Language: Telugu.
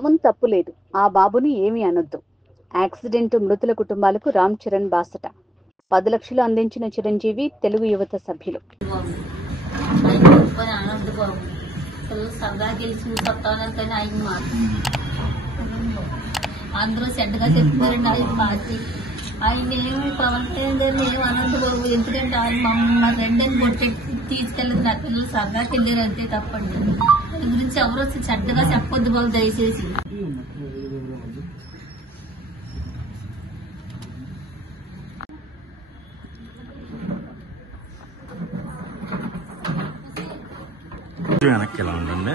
పవన్ తప్పు లేదు, ఆ బాబుని ఏమీ అనొద్దు. యాక్సిడెంట్ మృతుల కుటుంబాలకు రామ్ చరణ్ బాసట. 10 లక్షలు అందించిన చిరంజీవి, తెలుగు యువత సభ్యులు. అందరూ చెడ్డగా చెప్తారండి ఆయన పార్టీ. ఆయన ఏమి పవన్ కళ్యాణ్ ఏమి అనంత బాబు, ఎందుకంటే ఆయన మా రెండని బొట్టెట్టి తీసుకెళ్ళదు. నా పిల్లలు సరదాకి వెళ్ళారు అంతే తప్పండి. దాని గురించి ఎవరు వచ్చి చెడ్డగా చెప్పొద్దు బాబు దయచేసి. వెనక్కి ఎలా ఉండండి.